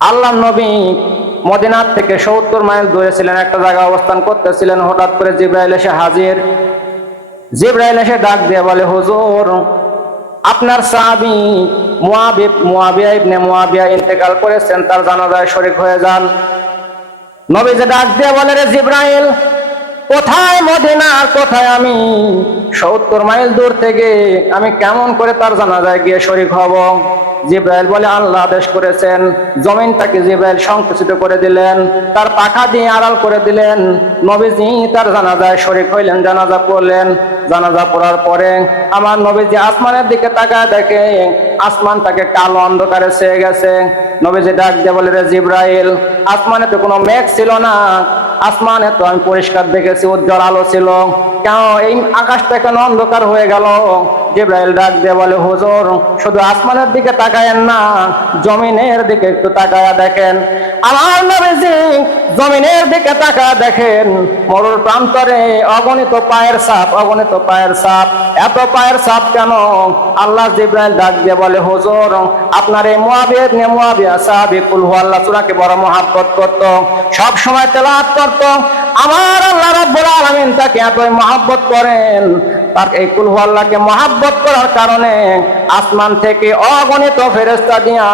আল্লাহ নবী মদিনার থেকে সত্তর মাইল দূরে ছিলেন, একটা জায়গায় অবস্থান করতেছিলেন। হঠাৎ করে জিব্রাইল এসে হাজির। জিব্রাইল এসে ডাক দিয়ে বলে, হুজুর, আপনার সাহাবি মুয়াবিব মুয়াবিয়া ইবনে মুয়াবিয়া ইন্তেকাল করেছেন, তার জানাজায় শরীক হয়ে যান। নবী যে ডাক দিয়ে বলে, রে জিব্রাইল কোথায় মদিনা আর কোথায় আমি? সত্তর মাইল দূর থেকে আমি কেমন করে তার জানাজায় গিয়ে শরিক হব? জিব্রাইল বলে, আল্লাহ আদেশ করেছেন, জমিনটাকে জিব্রাইল সংকুচিত করে দিলেন, তার পাখা দিয়ে আড়াল করে দিলেন, নবীজি তার জানাজায় শরিক হইলেন, জানাজা পড়লেন। জানাজা পড়ার পরে আমার নবীজি আসমানের দিকে তাকায় দেখে, আসমানটাকে কালো অন্ধকারে ছেয়ে গেছে। নবীজি ডাক দিয়ে বলে, রে জিব্রাইল, আসমানে তো কোনো মেঘ ছিল না। আসমানে তো আমি পরিষ্কার দেখেছি উজ্জ্বল আলো ছিল। কেন? এই আকাশটা কেন অন্ধকার হয়ে গেল? জিব্রাইল ডাক দিয়ে বলে, হুজুর, শুধু আসমানের দিকে তাকায়েন না, জমিনের দিকে একটু তাকায়া দেখেন। আমার নবীজি জমিনের দিকে তাকায়া দেখেন মরুর প্রান্তরে অগণিত পায়ের সাপ, অগণিত পায়ের সাপ। এত পায়ের সাপ কেন? আল্লাহ জিব্রাইল ডাক দিয়ে বলে, হুজুর, আপনার এই মুয়াবিয়া ইবনে মুয়াবিয়া সাহাবী কুল আল্লাহ সূরাকে বড় মহাব্বত করত। সব সময় তেলাওয়াত করত। আমার আল্লাহ রাব্বুল আলামিন তাকে এতই মহাব্বত করেন তার এই কুলহু আল্লাহকে মহাব্বত করার কারণে আসমান থেকে অগণিত ফেরেস্তা দিয়া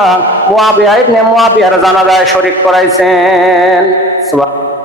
মুয়াবিয়া ইবনে মুয়াবিয়ার জানাজায় শরীক করাইছেন। সুবহান